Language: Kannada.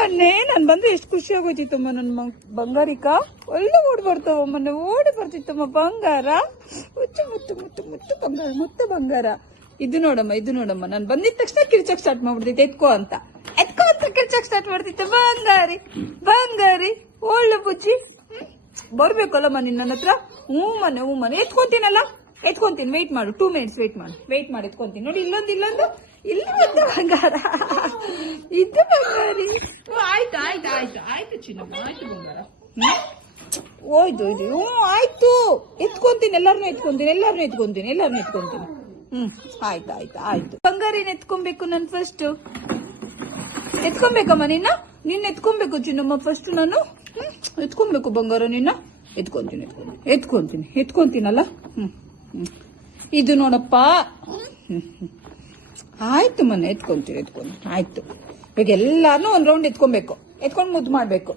ಮೊನ್ನೆ ನಾನು ಬಂದ್ರೆ ಎಷ್ಟು ಖುಷಿ ಆಗೋಯ್ತಿತ್ತಮ್ಮ ನನ್ನ ಬಂಗಾರಿಕ. ಒಳ್ಳೆ ಓಡಿ ಬರ್ತಾವ ಮೊನ್ನೆ, ಓಡಿ ಬರ್ತಿತ್ತಮ್ಮ ಬಂಗಾರ. ಮುತ್ತು ಮುತ್ತು ಮುತ್ತು ಮುತ್ತು ಬಂಗಾರ, ಮುತ್ತು ಬಂಗಾರ. ಇದು ನೋಡಮ್ಮ ನಾನು ಬಂದಿದ ತಕ್ಷಣ ಕಿರ್ಚಕ್ ಸ್ಟಾರ್ಟ್ ಮಾಡ್ಬಿಡ್ತೈತೆ. ಎತ್ಕೋ ಅಂತ ಕಿರ್ಚಕ್ ಸ್ಟಾರ್ಟ್ ಮಾಡ್ತಿತ್ತು. ಬಂಗಾರಿ ಒಳ್ಳೆ ಬುಜ್ಜಿ. ಬರ್ಬೇಕಲ್ಲಮ್ಮ ನಿನ್ನ ಹತ್ರ. ಹ್ಞೂ ಮನೆ ಎತ್ಕೊಂತೀನಿ. ವೆಯ್ಟ್ ಮಾಡು, 2 minutes ವೆಯ್ಟ್ ಮಾಡಿ ಎತ್ಕೊಂತೀನಿ. ನೋಡಿ ಇಲ್ಲೊಂದು ಬಂಗಾರ. ಇದು ಬಂಗಾರಿ. ಆಯ್ತು ಚಿನ್ನಮ್ಮ, ಆಯ್ತು ಬಂಗಾರ. ಹೋಯ್ತು ಹ್ಞೂ ಆಯ್ತು. ಎತ್ಕೊಂತೀನಿ, ಎಲ್ಲಾರನ್ನೂ ಎತ್ಕೊಂತೀನಿ. ಆಯ್ತು. ಬಂಗಾರಿನ ಎತ್ಕೊಬೇಕು ನಾನು ಫಸ್ಟ್. ಎತ್ಕೊಬೇಕಮ್ಮ ನಿನ್ನ ಎತ್ಕೊಬೇಕು ಚಿನ್ನಮ್ಮ ಫಸ್ಟ್. ನಾನು ಎತ್ಕೊಬೇಕು ಬಂಗಾರ ನಿನ್ನ. ಎತ್ಕೊಂತೀನಲ್ಲ. ಇದು ನೋಡಪ್ಪ. ಆಯ್ತು ಮೊನ್ನೆ ಎತ್ಕೊಂತೀನಿ. ಆಯ್ತು. ಈಗ ಎಲ್ಲಾರನ್ನೂ ಒಂದ್ ರೌಂಡ್ ಎತ್ಕೊಬೇಕು. ಎತ್ಕೊಂಡು ಮುದ್ದು ಮಾಡ್ಬೇಕು.